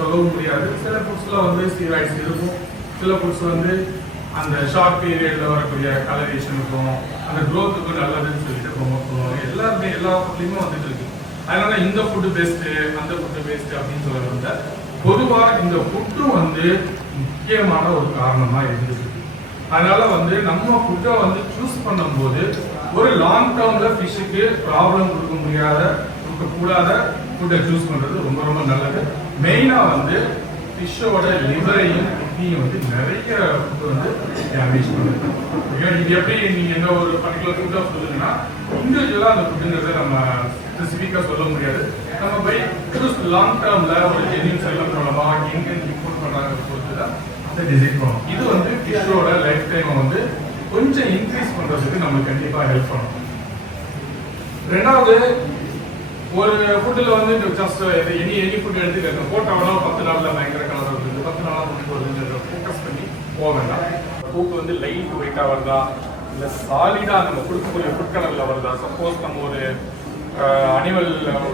சொல்லவும் முடியாது. சில ஃபுட்ஸ்ல வந்து ஸ்டீராய்ட்ஸ் இருக்கும், சில ஃபுட்ஸ் வந்து அந்த ஷார்ட் பீரியட்ல வரக்கூடிய கலரேஷனுக்கும் அந்த க்ரோத்துக்கும் நல்லதுன்னு சொல்லிட்டு ப்ரொமோட் பண்ணுவாங்க. எல்லாருமே எல்லா ஃபுட்லையுமே வந்துட்டு இருக்கு. அதனால இந்த ஃபுட்டு பெஸ்ட்டு அந்த ஃபுட்டு பெஸ்ட்டு அப்படின்னு சொல்ல வந்த பொதுவாக இந்த ஃபுட்டும் வந்து முக்கியமான ஒரு காரணமாக இருந்துருக்கு. அதனால வந்து நம்ம ஃபுட்டை வந்து சூஸ் பண்ணும்போது ஒரு லாங் டேர்ம்ல ஃபிஷ்ஷுக்கு ப்ராப்ளம் கொடுக்கக்கூடாத ஃபுட்டை சூஸ் பண்றது ரொம்ப ரொம்ப நல்லது. மெயினா வந்து ஃபிஷ்ஷோட லிவரையும் கிட்னியும் வந்து நிறைய ஃபுட் வந்து டேமேஜ் பண்ணுது. இது எப்படி நீங்க எந்த ஒரு பர்டிகுலர் ஃபுட்டை சொல்லுங்கன்னா இண்டிவிஜுவலா அந்த ஃபுட்டுங்கிறத நம்ம ஸ்பெசிஃபிக்கா சொல்ல முடியாது. நம்ம பை சூஸ் லாங் டேர்ம்ல ஒரு ஜெனியூன் செல்லம் மூலமா எங்க இம்ப்ரூவ் பண்றாங்க பொறுத்து தான் அதை டிசைட் பண்ணும். இது வந்து ஃபிஷ்ஷோட லைஃப் டைமை வந்து கொஞ்சம் இன்க்ரீஸ் பண்றதுக்கு நம்ம கண்டிப்பா ஹெல்ப் பண்ணும். ரெண்டாவது, ஒரு ஃபுட்டில் வந்து ஜஸ்ட் எனி ஃபுட் எடுத்துக்க போட்டோம்னா 10 நாள்ல பயங்கர கலர் வருது, 10 நாளாக ஃபுட் வருதுன்ற ஃபோக்கஸ் பண்ணி போக வேண்டாம். ஃபுட் வந்து லைட் வெயிட்டாக வருதா இல்லை சாலிடாக நம்ம கொடுக்கக்கூடிய ஃபுட் கலரில் வருதா. சப்போஸ் நம்ம ஒரு அனிமல்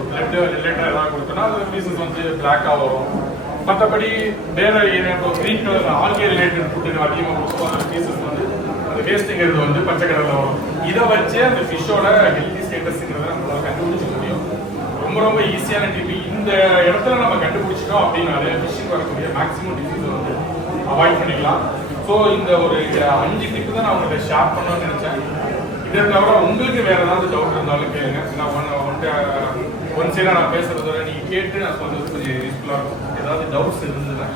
பிளட் ரிலேட்டட் ஏதாவது கொடுத்தோம்னா அது பீசஸ் வந்து பிளாக்காக வரும். மற்றபடி வேற இப்போ green colour algae related food அதிகமாக கொடுத்தோம், அந்த பீசஸ் வந்து அந்த வேஸ்ட்டுங்கிறது வந்து பச்சை கலரில் வரும். இதை வச்சு அந்த ஃபிஷ்ஷோட ஹெல்தி ஸ்டேட்டஸ்ங்கிறத நம்மளால கண்டுபிடிச்சிக்க முடியும். ரொம்ப ரொம்ப ஈஸியான டிப். இந்த இடத்துல நம்ம கண்டுபிடிச்சிட்டோம் அப்படின்னாலே ஃபிஷ்ஷுக்கு வரக்கூடிய மேக்ஸிமம் டிசீஸை வந்து அவாய்ட் பண்ணிக்கலாம். ஸோ இந்த ஒரு 5 டிப்பு தான் நான் உங்கள்கிட்ட ஷேர் பண்ணணும்னு நினைச்சேன். இதை தவிர உங்களுக்கு வேற ஏதாவது டவுட் இருந்தாலும் கேளுங்க. நான் ஒன் சைடாக நான் பேசுறத நீங்கள் கேட்டு நான் சொல்றது கொஞ்சம் யூஸ்ஃபுல்லாக இருக்கும். ஏதாவது டவுட்ஸ் இருந்ததுன்னா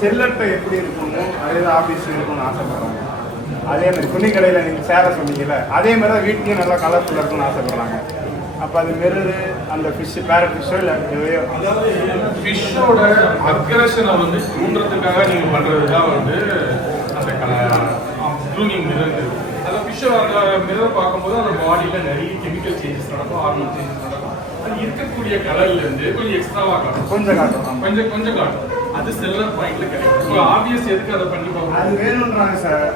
செல்லட்டை எப்படி இருக்கணுமோ அதே தான் ஆஃபீஸ் இருக்கணும்னு ஆசைப்படுறாங்க. அதே மாதிரி துணி கடையில் நீங்கள் சேர சொன்னீங்கல்ல, அதே மாதிரி தான் வீட்லேயும் நல்லா கலர்ஃபுல்லாக இருக்கணும்னு ஆசைப்படுறாங்க. அப்போ அது மிரரு அந்த ஃபிஷ் பேரட் ஃபிஷ்ஷோ இல்லை எதையோ, அதாவது ஃபிஷ்ஷோட அக்ரஷனை வந்து தூண்டுறதுக்காக நீங்கள் பண்ணுறது தான் வந்து அந்த க்ரூமிங் மிரர். அந்த ஃபிஷ்ஷை அந்த மிரர் பார்க்கும்போது அந்த பாடியில் நிறைய கெமிக்கல் சேஞ்சஸ் நடக்கும், ஹார்மோன் சேஞ்சஸ் நடக்கும். அது இருக்கக்கூடிய கலர்லேருந்து கொஞ்சம் எக்ஸ்ட்ராவாக காட்டும், கொஞ்சம் காட்டும், கொஞ்சம் காட்டும். அது செல்லர் பாயிண்ட்ல கிடைக்கும். ஆப்வியஸ் எதுக்கு அதை பண்ணி பார்க்கணும், அது வேணும்ன்றாங்க சார்.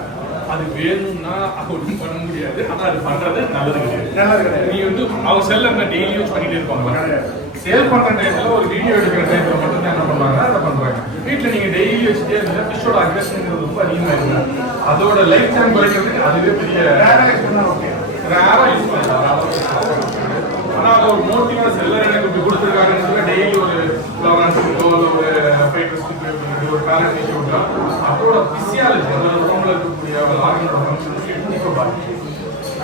அது வேணும்னா ஒன்றும் பண்ண முடியாது. ஆனால் அது பண்றது நல்லது கிடையாது. நீ வந்து அவங்க செல்லர் டெய்லி யூஸ் பண்ணிட்டு இருப்பாங்க. சேல் பண்ற டைம்ல ஒரு வீடியோ எடுக்கிற டைம்ல மட்டும் தான் என்ன பண்ணுவாங்க, அதை பண்றாங்க. வீட்டில் நீங்க டெய்லி வச்சுட்டே இருந்தா ஃபிஷ்ஷோட அக்ரஷன்ங்கிறது ரொம்ப அதிகமாக இருக்கு. அதோட லைஃப் டைம் குறைக்கிறதுக்கு அதுவே பெரிய ரேரா யூஸ் பண்ணலாம். ஆனால் அது ஒரு மோட்டிவா செல்லர் எனக்கு இப்படி கொடுத்துருக்காங்கன்னு டெய்லி ஒரு ஃப்ளவரன்ஸுக்கோ ஒரு ஃபைட்டர்ஸ்க்கு ஒரு பேரண்ட் நீக்கி விட்டா அதோட பிசியாலஜி அதோட உடம்புல இருக்கக்கூடிய ஆர்கனோட ஃபங்க்ஷன்ஸ் கண்டிப்பாக பாதிக்கும்.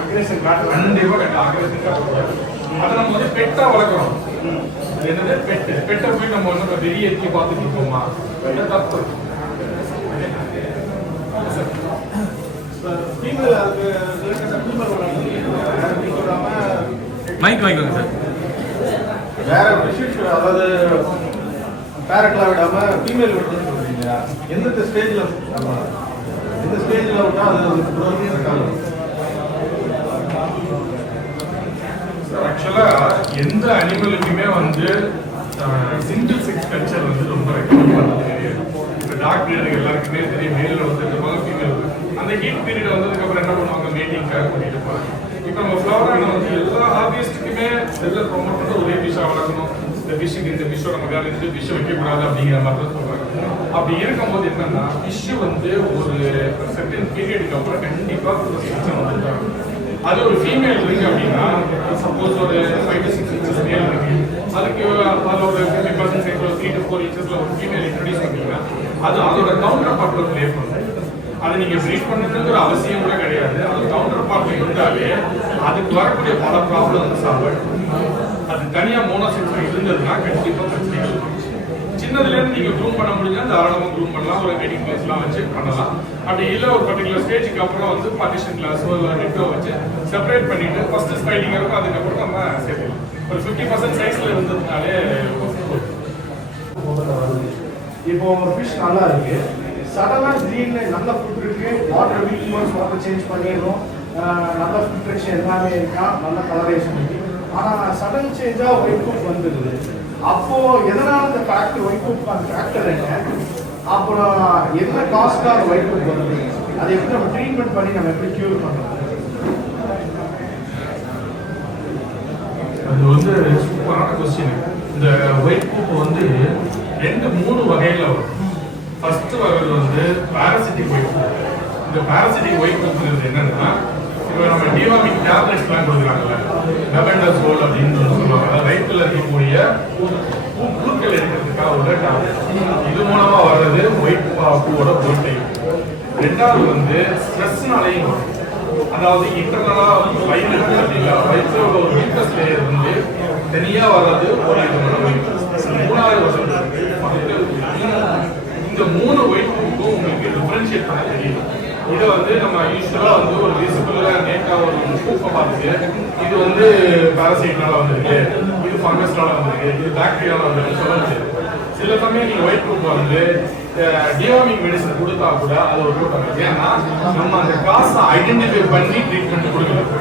அக்ரேஷன் காட்டு கண்டிப்பாக அக்ரேஷன் காட்டக்கூடாது. அதை நம்ம வந்து பெட்டா வளர்க்குறோம். என்னது பெட்டை போய் நம்ம வந்து வெளியே எத்தி பார்த்துட்டு இருக்கோமா, தப்பு. மைக் வாங்கிக்கோங்க சார். வேற ஃபிஷ் அதாவது பேரட்லாம் விடாம ஃபீமேல் விட்டுன்னு சொல்றீங்க. எந்த ஸ்டேஜ்ல விட்டா அது இருக்காங்க? ஆக்சுவலா எந்த அனிமலுக்குமே வந்து சிங்கிள் செக்ஸ் கல்ச்சர் வந்து ரொம்ப ரெக்கமெண்ட் பண்ணது கிடையாது. இப்போ டாக் பீரியட் எல்லாருக்குமே தெரியும், மேலில் வந்து இருப்பாங்க, ஃபீமேல். அந்த ஹீட் பீரியட் வந்ததுக்கப்புறம் என்ன பண்ணுவாங்க, மீட்டிங்காக கூட்டிட்டு போவாங்க. இப்போ நம்ம ஃப்ளவரான வந்து எல்லா ஹாபியஸ்ட்டுக்குமே செல்லர் ப்ரொமோட் பண்ணி ஒரே ஃபிஷ்ஷாக வளர்க்கணும், இந்த ஃபிஷ்ஷுக்கு இந்த ஃபிஷ்ஷோட நம்ம வேலை இருந்து ஃபிஷ்ஷை வைக்கக்கூடாது அப்படிங்கிற மாதிரி தான் சொல்றாங்க. அப்படி இருக்கும்போது என்னன்னா ஃபிஷ்ஷு வந்து ஒரு செர்டன் பீரியடுக்கு அப்புறம் கண்டிப்பாக சிஸ்டம் வந்துருக்காங்க. அது ஒரு ஃபீமேல் இருக்கு அப்படின்னா சப்போஸ் ஒரு 5 to 6 inches மேல் இருக்கு, அதுக்கு அதில் ஒரு 50% சைஸ்ல 3 to 4 inches ஒரு ஃபீமேல் இன்ட்ரடியூஸ் பண்ணீங்கன்னா அது அதோட கவுண்டர் பார்ட்ல பிளே பண்ணும். அதை நீங்க ப்ரீட் பண்ணுறது ஒரு அவசியம் கூட கிடையாது. அது கவுண்டர் பார்ட்ல இருந்தாலே அதுக்கு வரக்கூடிய பல ப்ராப்ளம் சால்வ். அது தனியா மோனோசெக்ஸ் இருந்ததுன்னா கண்டிப்பா பிரச்சனைகள் இருக்கும். சின்னதுலேருந்து நீங்க க்ரூம் பண்ண முடிஞ்சா தாராளமாக க்ரூம் பண்ணலாம், ஒரு வெயிட்டிங் பிளேஸ்லாம் வச்சு பண்ணலாம். அப்படி இல்லை ஒரு பர்டிகுலர் ஸ்டேஜுக்கு அப்புறம் வந்து பார்ட்டிஷன் கிளாஸோ இல்லை நெட்டோ வச்சு செப்பரேட் பண்ணிட்டு ஃபர்ஸ்ட் ஸ்டைலிங் இருக்கும், அதுக்கப்புறம் நம்ம சேர்த்துக்கலாம். ஒரு 50% சைஸ்ல இருந்ததுனாலே இப்போ ஒரு ஃபிஷ் நல்லா இருக்கு, சடனா திடீர்னு நல்ல ஃபுட் இருக்கு, water week months water change பண்ணிடணும், நல்ல ஃபில்ட்ரேஷன் எல்லாமே இருக்கா, நல்ல கலரேஷன் இருக்கு. ஆனால் சடன் சேஞ்சாக ஒயிட் குக் வந்துடுது. அப்போ எதனால இந்த ஃபேக்டர் ஒயிட் குக் அந்த ஃபேக்டர் என்ன, அப்புறம் என்ன காஸ்டாக ஒயிட் குக் வருது, அதை எப்படி நம்ம ட்ரீட்மெண்ட் பண்ணி நம்ம எப்படி க்யூர் பண்ணுறோம்? அது வந்து சூப்பரான கொஸ்டின். இந்த ஒயிட் பூப்பு வந்து 2-3 வகையில வரும். ஃபர்ஸ்ட் வர்றது வந்து பாராசிட்டிக் ஒயிட் பூப்பு. இந்த பாராசிட்டிக் ஒயிட் பூப்புங்கிறது என்னன்னா, இப்போ நம்ம டிவார்மிங் டேப்லெட்ஸ்லாம் கொடுக்குறாங்கல்ல, மெபெண்டசோல் அப்படின்னு சொல்லுவாங்க. அதாவது வயிற்றுல இருக்கக்கூடிய பூக்கள் எடுக்கிறதுக்காக உள்ள டேப்லெட். இது மூலமா வர்றது ஒயிட் பூவோட ஒரு டைப். ரெண்டாவது வந்து ஸ்ட்ரெஸ்னாலையும் வரும். அதாவது இன்டர்னலா வயிறு இருக்கு பார்த்தீங்களா, வயிற்றோட ஒரு வீக்கஸ் லேயர் வந்து தனியா வர்றது ஒரு விதமான ஒயிட். மூணாவது வர்றது இந்த 3 ஒயிட் பூக்கும் உங்களுக்கு டிஃபரன்ஷியேட் பண்ண தெரியும். இதை வந்து நம்ம யூஸ்வலா வந்து ஒரு விசிபிளா நேக்கா ஒரு பூப்பை பார்த்துட்டு இது வந்து பாராசைட்னால வந்திருக்கு, இது ஃபங்கஸ்னால வந்திருக்கு, இது பாக்டீரியால வந்திருக்கு சொல்ல முடியாது. சில சமயம் நீங்க ஒயிட் பூப்பை வந்து டிவார்மிங் மெடிசன் கொடுத்தா கூட அது ஒரு கூட்டம். ஏன்னா நம்ம அந்த காசை ஐடென்டிஃபை பண்ணி ட்ரீட்மெண்ட் கொடுக்கணும்.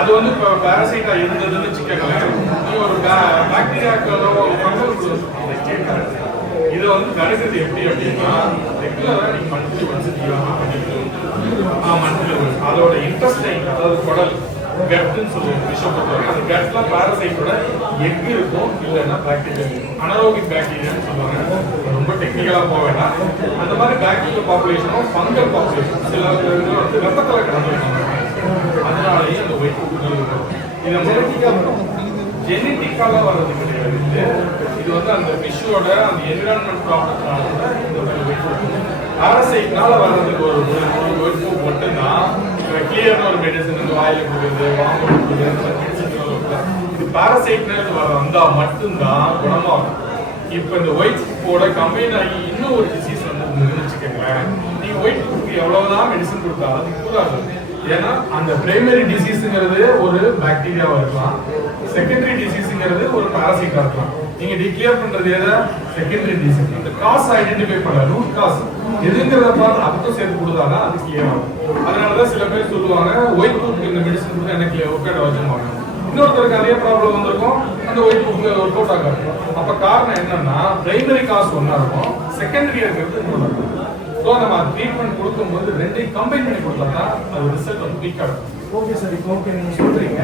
அது வந்து இப்போ பாராசைட்டா இருந்ததுன்னு வச்சுக்கோங்களேன், நீ ஒரு பாக்டீரியாக்களோ ஒரு ஃபங்கல் கேட்கறது. இதை வந்து தடுக்கிறது எப்படி அப்படின்னா, ரெகுலரா நீங்க மந்த்லி ஒன்ஸ் டிவார்மிங் பண்ணிக்கணும். மந்த்லி ஒன்ஸ் அதோட இன்ட்ரெஸ்டிங், அதாவது குடல் கட்னு சொல்லுவோம் விஷயம் பொறுத்தவரை. அந்த கட்ல பாராசைட்டோட எக் இருக்கும், இல்லைன்னா பாக்டீரியா இருக்கும். அனரோபிக் பாக்டீரியான்னு சொல்லுவாங்க. ரொம்ப டெக்னிக்கலா போக வேண்டாம். அந்த மாதிரி பாக்டீரியா பாப்புலேஷனும் ஃபங்கல் பாப்புலேஷன் சில வந்து ரத்தத்தில் கலந்துருக்காங்க. அதனாலேயே அந்த ஒயிட் பூக்கள் இருக்கும். இதை ஜெனட்டிக்கால வர்றது கிடையாது. இது வந்து அந்த ஃபிஷ்ஷோட அந்த என்விரான்மெண்ட் ப்ராப்ளம்னால பாராசைட்னால வர்றதுக்கு ஒரு ஒயிட் பூ மட்டும்தான் கிளியர்னு ஒரு மெடிசன் வந்து வாயில கொடுக்குறது, வாங்க கொடுக்குறது. இது பாராசைட்னால வந்தா மட்டும்தான் குணமாகும். இப்போ இந்த ஒயிட் பூவோட கம்பைன் ஆகி இன்னும் ஒரு டிசீஸ் வந்து வச்சுக்கோங்களேன், நீங்க ஒயிட் பூக்கு எவ்வளவுதான் மெடிசன் கொடுத்தாலும் அது கூடாது. ஏன்னா அந்த பிரைமரி டிசீஸ்ங்கிறது ஒரு பாக்டீரியாவா இருக்கலாம், செகண்டரி டிசீஸ்ங்கிறது ஒரு பாராசைட்டா இருக்கலாம். நீங்க டிக்ளேர் பண்றது எதை செகண்டரி டிசீஸ். இந்த காஸ் ஐடென்டிஃபை பண்ண ரூட் காஸ் எதுங்கிறத பார்த்து அதுக்கும் சேர்த்து கொடுத்தாதான் அது கிளியர் ஆகும். அதனாலதான் சில பேர் சொல்லுவாங்க ஒயிட் பூக்கு இந்த மெடிசன் கொடுத்து எனக்கு ஒர்க் அவுட் வச்சுருவாங்க. இன்னொருத்தருக்கு அதே ப்ராப்ளம் வந்திருக்கும், அந்த ஒயிட் பூக்கு ஒர்க் அவுட் ஆகாது. அப்ப காரணம் என்னன்னா பிரைமரி காஸ் ஒன்னா இருக்கும், செகண்டரி இருக்கிறது இன்னொன்று இருக்கும். ஸோ நம்ம ட்ரீட்மெண்ட் கொடுக்கும்போது ரெண்டையும் கம்பைன் பண்ணி கொடுத்தா அது ரிசல்ட் வந்து வீக்காக இருக்கும். ஓகே சார், இப்போ ஓகே நீங்கள் சொல்கிறீங்க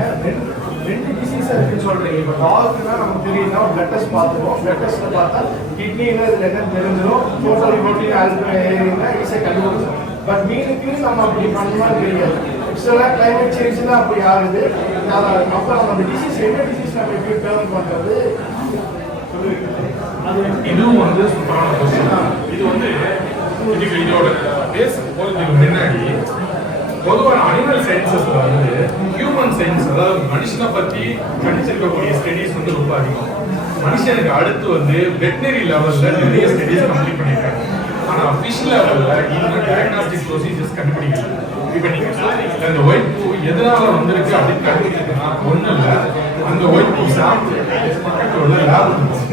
ரெண்டு டிசீஸாக இருக்குன்னு சொல்கிறீங்க. இப்போ டாக்னா நமக்கு தெரியும்னா பிளட் டெஸ்ட் பார்த்துருவோம். பிளட் டெஸ்ட்டில் பார்த்தா கிட்னின்னு இதில் என்னன்னு தெரிஞ்சிடும். டோட்டல் ப்ரோட்டீன் ஏரியா ஈஸியாக கண்டுபிடிச்சிடும். பட் மீனுக்கு நம்ம அப்படி பண்ணணுமா தெரியாது. சில கிளைமேட் சேஞ்ச் தான் அப்படி ஆகுது. அப்போ நம்ம அந்த டிசீஸ் என்ன டிசீஸ் நம்ம எப்படி டேர்ன் பண்ணுறது? இதுவும் வந்து சூப்பரான கொஸ்டின். இது வந்து இதோட பேச போறதுக்கு முன்னாடி பொதுவான அனிமல் சயின்சஸ்ல வந்து ஹியூமன் சயின்ஸ், அதாவது மனுஷனை பத்தி படிச்சிருக்கக்கூடிய ஸ்டடிஸ் வந்து ரொம்ப அதிகம். மனுஷனுக்கு அடுத்து வந்து வெட்டனரி லெவல்ல நிறைய ஸ்டடிஸ் கம்ப்ளீட் பண்ணிருக்காங்க. ஆனா ஃபிஷ் லெவல்ல இன்னும் டயக்னாஸ்டிக் ப்ரொசீஜர்ஸ் கண்டுபிடிக்கல. இப்ப நீங்க சொல்றீங்க அந்த ஒயிட் பூ எதனால வந்திருக்கு அப்படின்னு கண்டுபிடிக்கிறதுனா ஒண்ணு இல்ல, அந்த ஒயிட் பூ சாப்பிட்டு பக்கத்துல உள்ள லேப்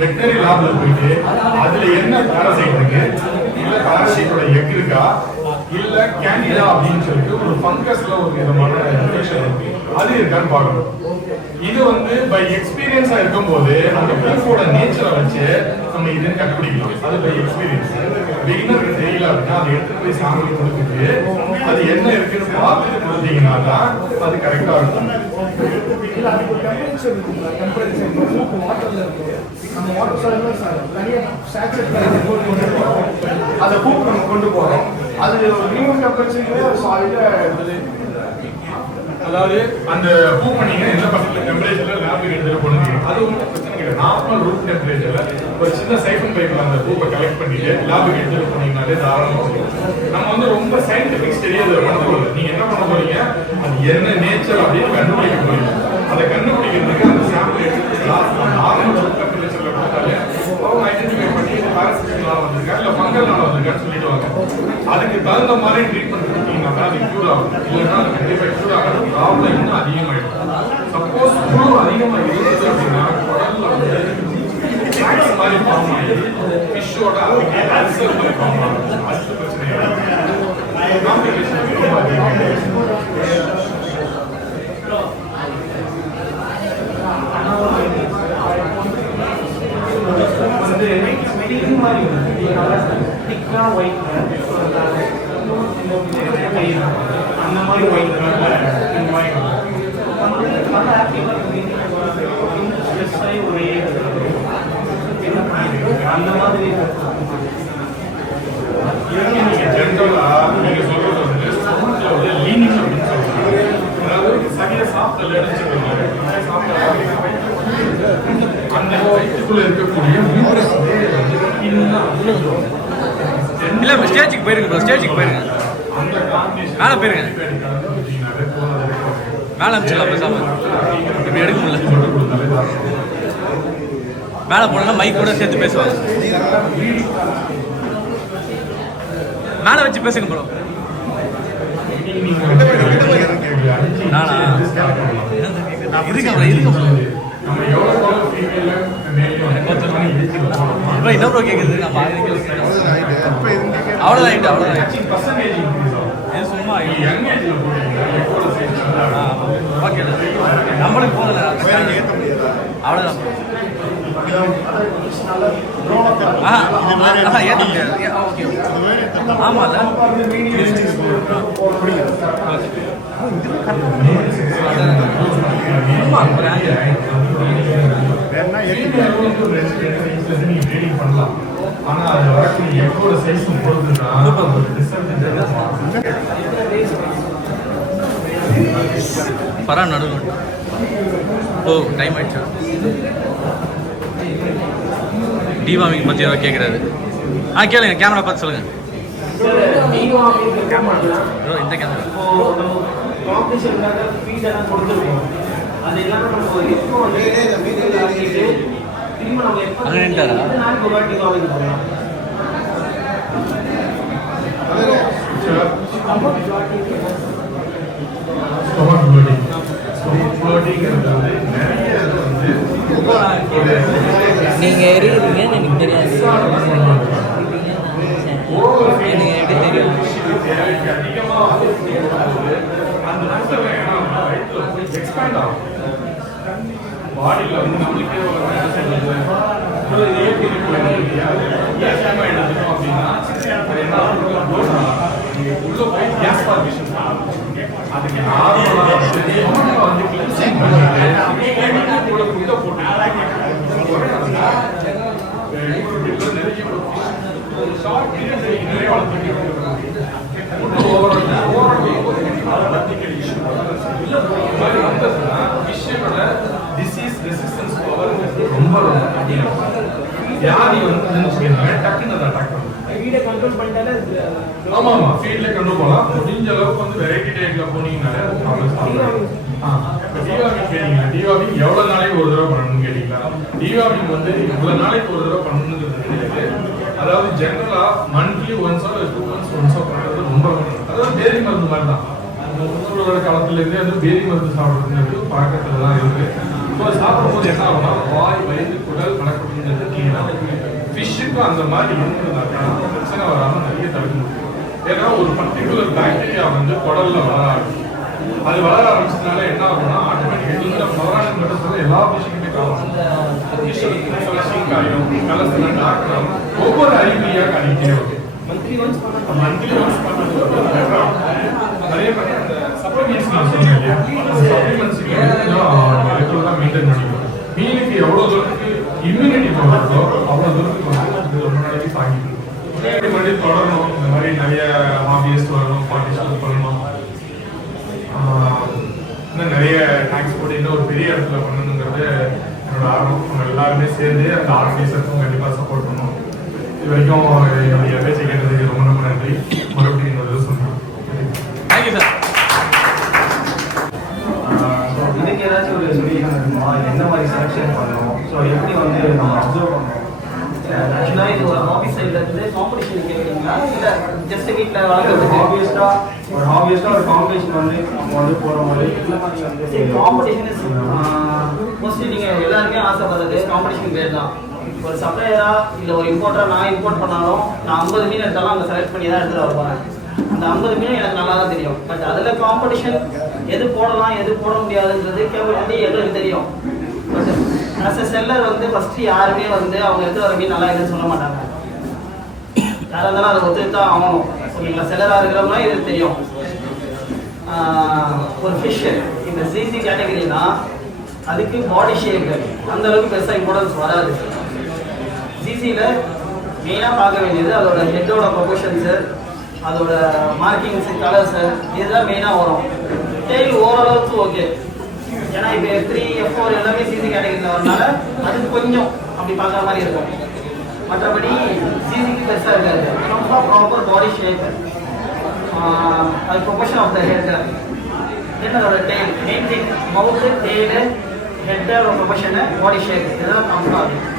வெட்டனரி லேப்ல போயிட்டு அதுல என்ன பாராசைட் இருக்கு, இல்ல பாராசைட்டோட எக் இருக்கா, இல்ல கேண்டிடா அப்படின்னு சொல்லிட்டு ஒரு ஃபங்கஸ்ல ஒரு விதமான இன்ஃபெக்ஷன் இருக்கு, அது இருக்கான்னு பார்க்கணும். இது வந்து பை எக்ஸ்பீரியன்ஸா இருக்கும்போது அந்த பூவோட நேச்சரை வச்சு நம்ம இதுன்னு கண்டுபிடிக்கலாம். அது பை எக்ஸ்பீரியன்ஸ். பிகினருக்கு தெரியல அப்படின்னா அதை எடுத்துட்டு போய் சாம்பிள் கொடுத்துட்டு அது என்ன இருக்குன்னு பார்த்துட்டு கொடுத்தீங்கன்னா தான் அது கரெக்டா இருக்கும். நம்ம வாட்டர் தனியாக சேச்சுரேட் அதை பூக்கு நம்ம கொண்டு போகிறோம். அது மினிமம் டெம்பரேச்சர் சாலிடாக. அதாவது அந்த பூ பண்ணீங்கன்னா என்ன பக்கத்துல டெம்பரேச்சர்ல லேபுக்கு எடுத்துட்டு போனீங்க அது ஒன்றும் பிரச்சனை கிடையாது. நார்மல் ரூம் டெம்பரேச்சர்ல ஒரு சின்ன சைஃபன் பைப்ல அந்த பூவை கலெக்ட் பண்ணிட்டு லேபுக்கு எடுத்துட்டு போனீங்கன்னாலே தாராளமாக நம்ம வந்து ரொம்ப சயின்டிபிக் ஸ்டடி அதில் பண்ண போகிறது. நீங்க என்ன பண்ண போறீங்க, அது என்ன நேச்சர் அப்படின்னு கண்டுபிடிக்க போறீங்க. அதை கண்டுபிடிக்கிறதுக்கு அந்த சாம்பிள் எடுத்து நார்மல் ரூம் டெம்பரேச்சர்ல கொடுத்தாலே அவங்க ஐடென்டிஃபை பண்ணி பாராசிட்டினால வந்திருக்கா இல்லை ஃபங்கல்னால வந்திருக்கான்னு சொல்லிடுவாங்க. அதுக்கு தகுந்த மாதிரி ட்ரீட்மெண்ட் கொடுத்தீங்கன்னா அது க்யூர் ஆகும். இல்லைன்னா அது கண்டிப்பாக க்யூர் ஆகாது, ப்ராப்ளம் இன்னும் அதிகமாகிடும். சப்போஸ் குழு அதிகமாக இருந்தது அப்படின்னா குடல்ல வந்து ஸ்நாக்ஸ் மாதிரி ஃபார்ம் ஆகி ஃபிஷ்ஷோட அதுக்கு அல்சர் மாதிரி ஃபார்ம் ஆகும். அது பிரச்சனை காம்ப்ளிகேஷன் ரொம்ப அதிகம். திக்கான ஒயிட் அந்த மாதிரி ஒயிட் கலர்ல வந்து நல்லா ஆக்டிவாக ஸ்ட்ரெஸ் ஆகி ஒரு அந்த மாதிரி நீங்க ஜென்ரலா நீங்க சொல்றது வந்து ஸ்டொமக்ல வந்து லீனிங் அப்படின்னு சொல்றாங்க. அதாவது சரியா சாப்பிடலன்னு சொல்லுவாங்க. அந்த வயிற்றுக்குள்ள இருக்கக்கூடிய மியூக்கஸ் இல்ல ஸ்டேஜுக்கு போயிருங்க ப்ரோ, ஸ்டேஜுக்கு போயிருங்க. அந்த காம்பினேஷன் மேலே போயிருங்க. மேலே அனுப்பிச்சிடலாம் பேசாம. இப்படி எடுக்க முடியல. மேலே போனா மைக் கூட சேர்த்து பேசுவாங்க. மேலே வச்சு பேசுங்க ப்ரோ. நானா இதுக்கு நம்ம எவ்வளவு ஃபீமேல் இப்போ என்ன ப்ரோ கேட்குது? நான் அவ்வளோதான் ஆகிட்டு அவ்வளோதான். பர்சன்டேஜ் இன்க்ரீஸ் ஆகும். இது சும்மா யங் ஏஜ்ல போட்டீங்கன்னா எக்கோட சேர்த்து ஓகே நம்மளுக்கு போகல அவ்வளோதான். ஏற்ற முடியாது. ஓகே ஆமாம்ல பண்ணலாம். ஆனா அது வரக்கூடிய எக்கோட சைஸும் பொறுத்துதான் பரா நடுவில். ஓ டைம் ஆயிடுச்சா? டிவாமிங் பற்றி ஏதாவது கேட்குறாரு. கேளுங்க, கேமரா பார்த்து சொல்லுங்கள். ப்ரோ இந்த கேமரா காம்படிஷனுக்காக ஃபீஸ் எல்லாம் கொடுத்துருக்கோம். அது இல்லாமல் நம்ம எப்போ வந்து திரும்ப நம்ம எப்போ அங்கே நின்ட்டாரா? நாளைக்கு ஒரு வாட்டி வாங்கி போகலாம். Stomach floating. ஸ்டொமக் ப்ளோட்டிங்கிறது வந்து நிறைய வந்து நீங்க இருக்கிறீங்க எனக்கு தெரியாது. எனக்கு எப்படி தெரியும்? எக்ஸ்பேண்ட் ஆகும். பாடியில் வந்து நம்மளுக்கே ஒரு இயற்கை எடுத்துக்கணும் அப்படின்னா உள்ள போய் கேஸ் ஃபார்மேஷன் அதுக்கு நார்மலாக வந்து கிளென்சிங் பண்ணிட்டு உள்ள போட்டு ஷார்ட் பீரியட் நிறைய வளர்த்துக்கிட்டு டிசீஸ் ரெசிஸ்டன்ஸ் பவர் ரொம்ப வியாதி வந்து டக்குன்னு அதை அட்டாக் பண்ணும். வீடை கண்ட்ரோல் பண்ணிட்டாலே ஆமா ஆமா ஃபீல்ட்ல கண்ட்ரோல் பண்ணலாம். முடிஞ்ச அளவுக்கு வந்து வெரைட்டி டேட்ல போனீங்கன்னாலே டிவாமிங் கேட்டீங்களா? டிவாமிங் எவ்வளவு நாளைக்கு ஒரு தடவை பண்ணணும்னு கேட்டீங்களா? டிவாமிங் வந்து இவ்வளவு நாளைக்கு ஒரு தடவை பண்ணணுங்கிறது கிடையாது. அதாவது ஜெனரலா மந்த்லி ஒன்ஸோ 2 months ஒன்ஸோ பண்றது ரொம்ப அதாவது பேரி மருந்து மாதிரி தான். முன்னோர்களோட காலத்துல இருந்தே வந்து பேரி மருந்து சாப்பிடுறதுங்கிறது பழக்கத்துல தான் இருக்கு. இப்போ சாப்பிடும்போது என்ன ஆகும்னா வாய், வயிறு, குடல், மலக்குடல்ங்கிறது கிளீன் ஆகும். ஃபிஷ்ஷுக்கும் அந்த மாதிரி இருந்ததுனாக்கா பிரச்சனை வராமல் நிறைய தடுக்க முடியும். ஏன்னா ஒரு பர்டிகுலர் பாக்டீரியா வந்து குடல்ல வளர ஆரம்பிக்கும். அது வளர ஆரம்பிச்சதுனால என்ன ஆகும்னா ஆட்டோமேட்டிக்காக இந்த பவரான மட்டும் எல்லா ஃபிஷ்ஷுக்குமே காணும். ஒவ்வொரு அறிவியாக அடிக்கிட்டே வரும். மந்த்லி ஒன்ஸ் பண்ணுறது நிறைய பேர் அந்த சப்ளிமெண்ட்ஸ் நான் சொன்னேன் இல்லையா? அந்த சப்ளிமெண்ட்ஸுக்கு ரெகுலராக மெயின்டைன் பண்ணிக்கணும். மீனுக்கு எவ்வளோ தூரத்துக்கு இம்யூனிட்டி பவர் இருக்கோ அவ்வளோ தூரத்துக்கு வந்து ரொம்ப நாளைக்கு தாங்கிக்கணும். முன்னாடி தொடரணும். இந்த மாதிரி நிறைய ஹாபியஸ்ட் வரணும், பார்ட்டிசிபேட் பண்ணணும். இன்னும் நிறைய டேக்ஸ் போட்டு இன்னும் ஒரு பெரிய இடத்துல பண்ணணுங்கிறது என்னோட ஆர்வம். நம்ம எல்லாருமே சேர்ந்து அந்த ஆர்கனைசருக்கும் கண்டிப்பாக சப்போர்ட் பண்ணணும். இது வரைக்கும் என்னுடைய பேச்சை கேட்டதுக்கு ரொம்ப ரொம்ப நன்றி. மறுபடியும் இன்னொரு சொல்றேன். Thank you sir. இதுக்கு ஏதாச்சும் ஒரு சொல்லிக்கலாம் இருக்குமா? என்ன மாதிரி செலக்ஷன் பண்ணணும்? ஸோ எப்படி வந்து நம்ம அப்சர்வ் பண்ணணும்? ஆக்சுவலாக இது ஒரு ஹாபி சைட்லேருந்து காம்படிஷன் கேட்குறீங்களா இல்லை ஜஸ்ட் வீட்டில் வளர்க்குறதுக்கு? ஆப்வியஸ்டாக ஒரு காம்படிஷன் வந்து நம்ம வந்து போகிறோம்போது இந்த மாதிரி வந்து காம்படிஷன் மோஸ்ட்லி நீங்கள் எல்லாருமே ஆசைப்படுறது காம்படிஷன் பேர் தான். ஒரு சப்ளையரா இல்லை ஒரு இம்போர்ட்டராக நான் இம்போர்ட் பண்ணாலும் நான் 50 மீன் எடுத்தாலும் அங்கே செலக்ட் பண்ணி தான் எடுத்துகிட்டு வரப்போகிறேன். அந்த 50 மீனும் எனக்கு நல்லா தான் தெரியும். பட் அதில் காம்படிஷன் எது போடலாம் எது போட முடியாதுன்றது கேபிலிட்டி எங்களுக்கு தெரியும். பட் ஆஸ் எ செல்லர் வந்து ஃபஸ்ட்டு யாருமே வந்து அவங்க எடுத்து வர மீன் நல்லா இருக்குன்னு சொல்ல மாட்டாங்க. யாராக இருந்தாலும் அதை ஒத்துட்டு தான் ஆகணும். ஓகேங்களா? செல்லராக இருக்கிறவங்க இது தெரியும். ஒரு ஃபிஷ்ஷு இந்த சிசி கேட்டகரினா அதுக்கு பாடி ஷேப் அந்த அளவுக்கு பெருசாக இம்பார்ட்டன்ஸ் வராது. சிசியில் மெயினாக பார்க்க வேண்டியது அதோட ஹெட்டோட ப்ரொபோஷன்ஸு, அதோட மார்க்கிங்ஸு, கலர்ஸு, இதுதான் மெயினாக வரும். டெய்ல் ஓரளவுக்கு ஓகே. ஏன்னா இப்போ F3 F4 எல்லாமே சிசி கேட்டகரியில் வரனால அது கொஞ்சம் அப்படி பார்க்குற மாதிரி இருக்கும். மற்றபடி சிசிக்கு பெருசாக இருக்காது. ரொம்ப ப்ராப்பர் பாடி ஷேப், அது ப்ரொபோஷன் ஆஃப் த ஹெட், தென் அதோட டெய்ல், மெயின் திங் மவுத்து, டெய்லு, ஹெட்டோட ப்ரொபோஷனு, பாடி ஷேப், இதெல்லாம் கம்ஃபர்டாக இருக்கும்.